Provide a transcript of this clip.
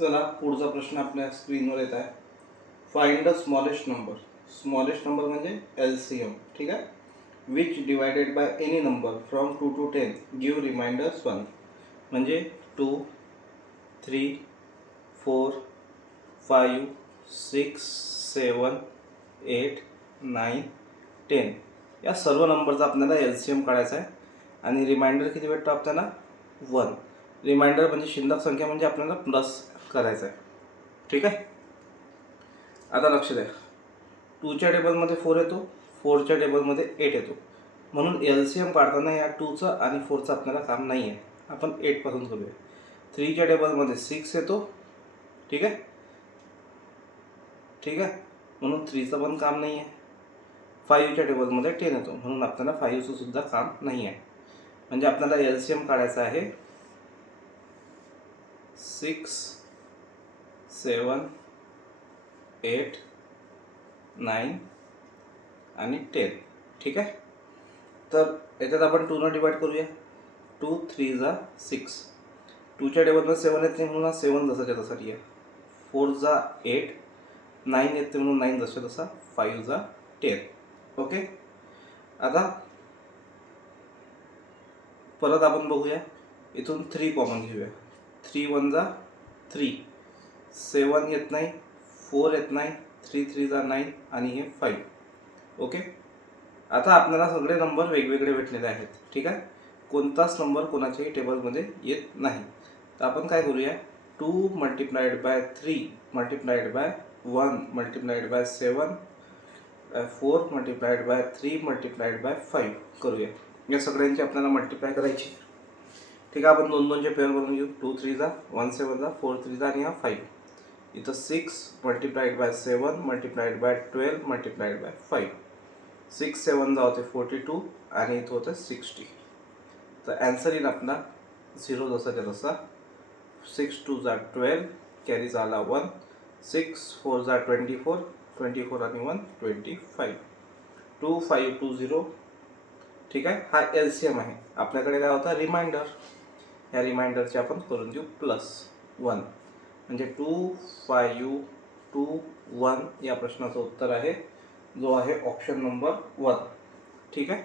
चला पुढचा प्रश्न आपल्या स्क्रीनवर येत आहे. Find the smallest number. Smallest number म्हणजे LCM. ठीक आहे. Which divided by any number from 2 to 10 give reminders 1. म्हणजे 2, 3, 4, 5, 6, 7, 8, 9, 10 या सर्व नंबरचा आपल्याला LCM काढायचा आहे. आणि रिमाइंडर किती भेटतो आपल्याला? 1. रिमाइंडर म्हणजे शिल्लक संख्या, म्हणजे आपल्याला प्लस करायचं आहे. ठीक आहे. आता लक्ष द्या, 2च्या टेबलमध्ये 4 येतो, 4च्या टेबलमध्ये 8 येतो. म्हणून LCM काढताना या 2चं आणि 4चं आपल्याला काम नाही आहे. आपण 8 पासून करूया. 3च्या टेबलमध्ये 6 येतो. ठीक आहे. ठीक आहे, म्हणून 3चं पण काम नाही आहे. 5च्या टेबलमध्ये 10 येतो, म्हणून आपल्याला 5चं सुद्धा काम नाही आहे. म्हणजे आपल्याला LCM काढायचं आहे 6, 7, 8, 9 आणि 10. ठीक आहे. तर याच्यात आपण 2 डिवाइड करूया. 2 3 जा 6. 2च्या टेबलमध्ये 7 येते म्हणून 7 जसाच्या तसा लिहा. 4 जा 8, 9 येते म्हणून 9 जसा तसा, 5 जा 10. ओके. आता परत आपण बघूया, इथून 3 कॉमन घेऊया. 3 1 जा 3, 7 येत नाही, 4 येत नाही, 3 3 जा 9 आणि हे 5. ओके. आता आपल्याला सगळे नंबर वेगवेगळे भेटलेले आहेत. ठीक आहे. कोणताच नंबर कोणाच्याही टेबलमध्ये येत नाही. तर आपण काय करूया, 2 multiplied by 3 multiplied by 1 multiplied by 7 4 multiplied by 3 multiplied by 5 करूया. या सगळ्यांची आपल्याला मल्टिप्लाय करायची. ठीक आहे. आपण 2-2चे पेअर करून घेऊ. 2 3 जा 1 7 जा 4 3 जा आणि हा 5. इथं 6 multiplied by 7 multiplied by 12 multiplied by 5. 6 7 जा होते 42 आणि इथं होतं 60. तर ॲन्सर येईल आपला 0 जसाच्या तसा. 6 2 जा 12, कॅरी झाला 1. 6 4 जा 24, 24 आणि 1 25. 2 5 2 0. ठीक आहे. हा LCM आहे. आपल्याकडे काय होता, रिमाइंडर. या रिमाइंडरचे आपण करून देऊ +1. म्हणजे 2 5 2 1 या प्रश्नाचं उत्तर आहे, जो आहे ऑप्शन नंबर 1. ठीक आहे.